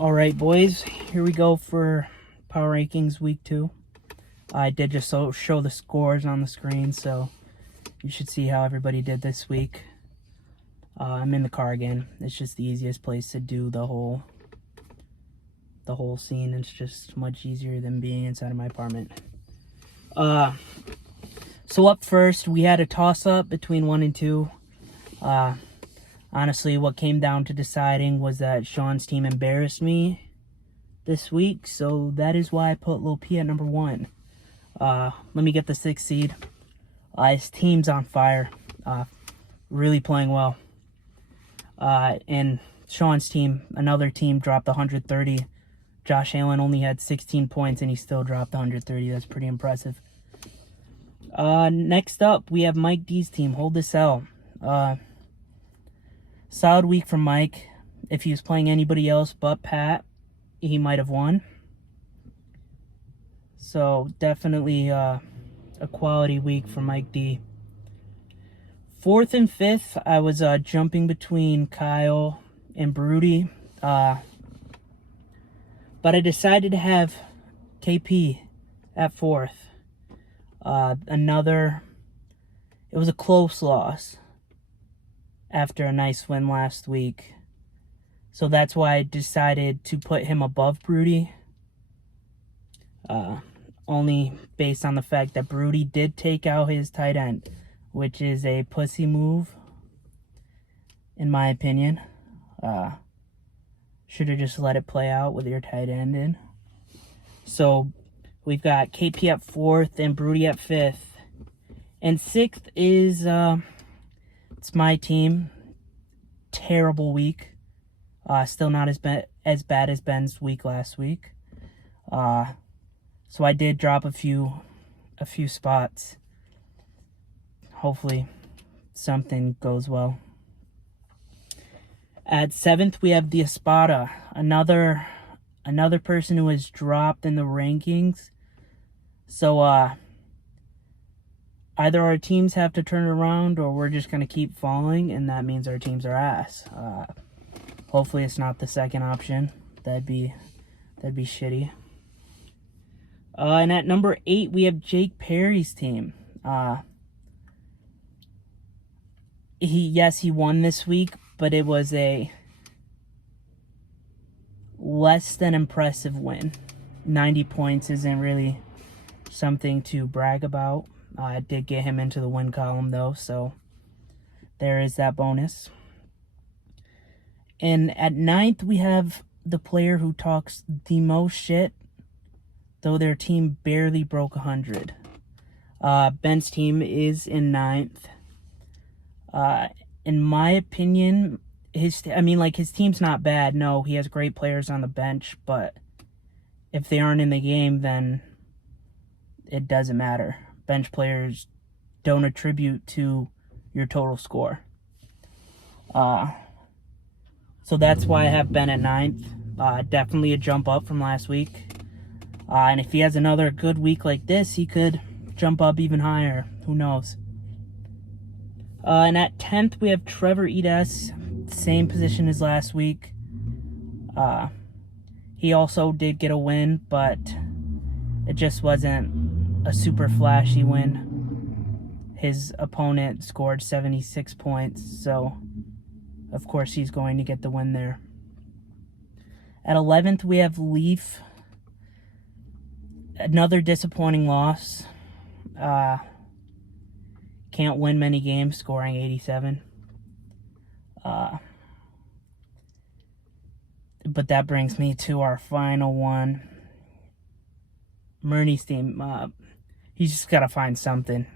All right, boys, here we go for Power Rankings Week 2. I did just show the scores on the screen, so you should see how everybody did this week. I'm in the car again. It's just the easiest place to do the whole scene. It's just much easier than being inside of my apartment. So up first, we had a toss-up between 1 and 2. Honestly, what came down to deciding was that Sean's team embarrassed me this week, so that is why I put Lil P at number 1. Let me get the 6th seed. His team's on fire. Really playing well. And Sean's team, another team, dropped 130. Josh Allen only had 16 points, and he still dropped 130. That's pretty impressive. Next up, we have Mike D's team. Hold this L. Solid week from Mike. If he was playing anybody else but Pat, he might have won. So definitely a quality week for Mike D. 4th and 5th, I was jumping between Kyle and Broody. But I decided to have KP at 4th. It was a close loss after a nice win last week. So that's why I decided to put him above Broody. Only based on the fact that Broody did take out his tight end, which is a pussy move, in my opinion. Should have just let it play out with your tight end in. So we've got KP at 4th and Broody at 5th. And 6th is, it's my team. Terrible week. Still not as bad as Ben's week last week. So I did drop a few spots. Hopefully something goes well. At 7th, we have the Espada, another person who has dropped in the rankings. So either our teams have to turn around or we're just going to keep falling, and that means our teams are ass. Hopefully it's not the second option. That'd be shitty. And at number 8, we have Jake Perry's team. He won this week, but it was a less than impressive win. 90 points isn't really something to brag about. I did get him into the win column, though, so there is that bonus. And at 9th, we have the player who talks the most shit, though their team barely broke 100. Ben's team is in 9th. In my opinion, his team's not bad. No, he has great players on the bench, but if they aren't in the game, then it doesn't matter. Bench players don't attribute to your total score. So that's why I have Ben at 9th. Definitely a jump up from last week. And if he has another good week like this, he could jump up even higher. Who knows? And at 10th, we have Trevor Edes, same position as last week. He also did get a win, but it just wasn't a super flashy win. His opponent scored 76 points, so of course he's going to get the win there. At 11th, we have Leaf. Another disappointing loss. Can't win many games, scoring 87. But that brings me to our final one. Murney's team. He's just got to find something.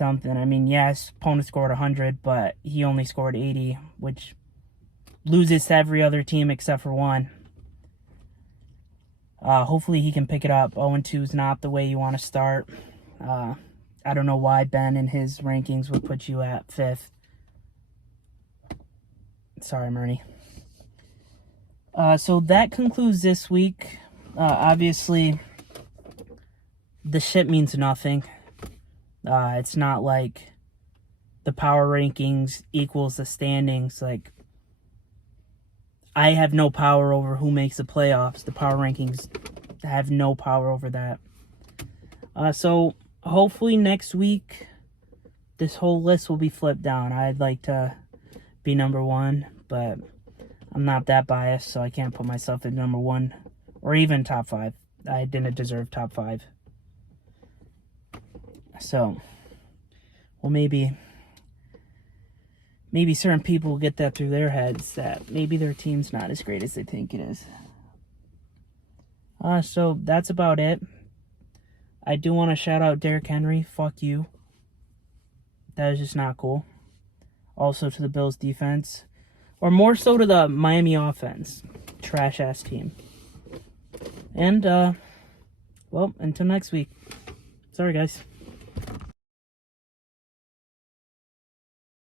I mean, yes, opponent scored 100, but he only scored 80, which loses to every other team except for one. Hopefully he can pick it up. 0-2 is not the way you want to start. I don't know why Ben in his rankings would put you at 5th. Sorry, Murney. So that concludes this week. Obviously, the shit means nothing. It's not like the power rankings equals the standings. Like, I have no power over who makes the playoffs. The power rankings have no power over that. So hopefully next week, this whole list will be flipped down. I'd like to be number 1, but I'm not that biased, so I can't put myself in number 1 or even top 5. I didn't deserve top 5. So, well, maybe certain people will get that through their heads that maybe their team's not as great as they think it is. So that's about it. I do want to shout out Derrick Henry. Fuck you. That is just not cool. Also to the Bills defense. Or more so to the Miami offense. Trash-ass team. And, well, until next week. Sorry, guys.